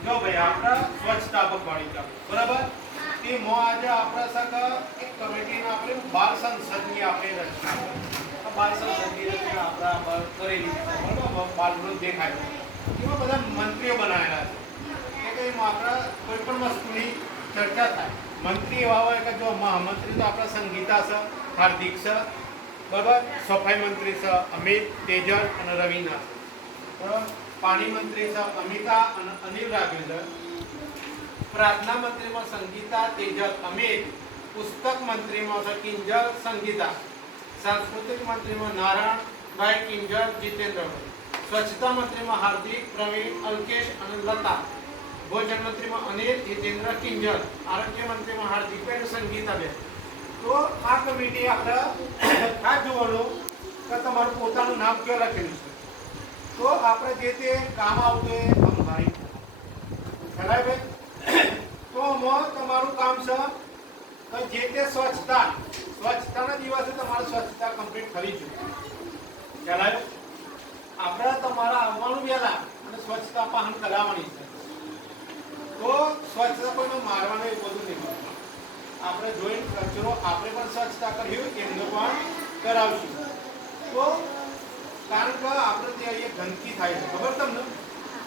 જો ભાઈ આપણે સ્વચ્છતા પખવાડી ચાલુ બરાબર તે મો આજે આપણા સાથે એક કમિટીના આપણે બાળ સંસદની આપણે રચના કરી બાળ સંસદની રચના આપણે કરેલી છે બરાબર બાળ ગૃહ દેખાય એમાં બધા મંત્રીઓ બનાવેલા છે કે એમાં આપણે કોઈ પણ વસ્તુની ચર્ચા થાય મંત્રી એવા હોય કે જો મહામંત્રી તો આપણા સંગીતા છે હાર્દિક છે બરાબર સફાઈ મંત્રી છે અમિત તેજલ અને રવિના બરાબર પાણી મંત્રી છે અમિતા અને અનિલ રાઘવેન્દ્ર પ્રાર્થના મંત્રીમાં સંગીતા તેજલ અમિત પુસ્તક મંત્રીમાં છે કિંજલ સંગીતા સાંસ્કૃતિક મંત્રીમાં નારાયણભાઈ કિંજલ જીતેન્દ્ર સ્વચ્છતા મંત્રીમાં હાર્દિક પ્રવીણ અલ્કેશ અને લતા ભોજન મંત્રીમાં અનિલ જીતેન્દ્ર કિંજલ આરોગ્ય મંત્રીમાં હાર્દિકભાઈ સંગીતાબેન તો આ કમિટી આપણે આ જોવાનું કે તમારું પોતાનું નામ ક્યાં લખેલું છે તો આપણે જે તે કામ આવતું એ અમારી ખરાય ભાઈ તો તમારું કામ છે જે તે સ્વચ્છતાના દિવસે તમારે સ્વચ્છતા કમ્પ્લીટ કરવી જોઈએ ખ્યાલ આપણે તમારા આવવાનું વહેલા અને સ્વચ્છતા પાલન કરાવવાની છે તો સ્વચ્છતા કોઈને મારવાનું એ બધું નહીં આપણે જોઈને કચરો આપણે પણ સ્વચ્છતા કર્યું એમને પણ કરાવશું તો કારણ કે આપણે ત્યાં અહીંયા ગંદકી થાય છે ખબર તમને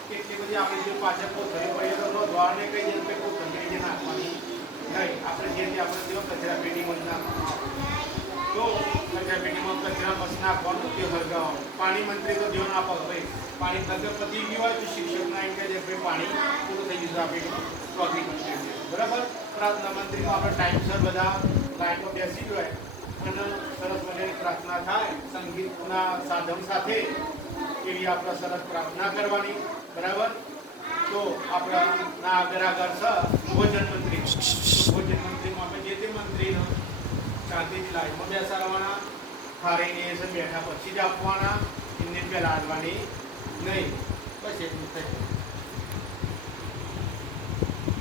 કેટલી બધી આપણે જે પાછળ કોથળી પડીએ તો દ્વારને કઈ જઈને કોઈ કોથળી જે નાખવાની નહીં આપણે જે તે આપણે તેઓ કચરા પેટીમાં જ નાખવાનું તો કચરા પેટીમાં કચરા બસ નાખવાનું તે હળગાવવાનું પાણી મંત્રી તો ધ્યાન આપો ભાઈ પાણી નગર પતી ગયું હોય તો શિક્ષકના એમ કહે છે ભાઈ પાણી પૂરું થઈ ગયું આપણે ટોપિક બરાબર પ્રાર્થના મંત્રીમાં આપણે ટાઈમસર બધા લાઈનો બેસી હોય અને સરસ મજાની પ્રાર્થના થાય સંગીતના સાધન સાથે એવી આપણે સરસ પ્રાર્થના કરવાની બરાબર તો આપણા ના આગળ છે ભોજન મંત્રી ભોજન મંત્રીમાં આપણે જે તે મંત્રીનો શાંતિથી લાઈનમાં બેસાડવાના ખારીને એ બેઠા પછી જ આપવાના એમને પહેલા આવવાની નહીં બસ એટલું થઈ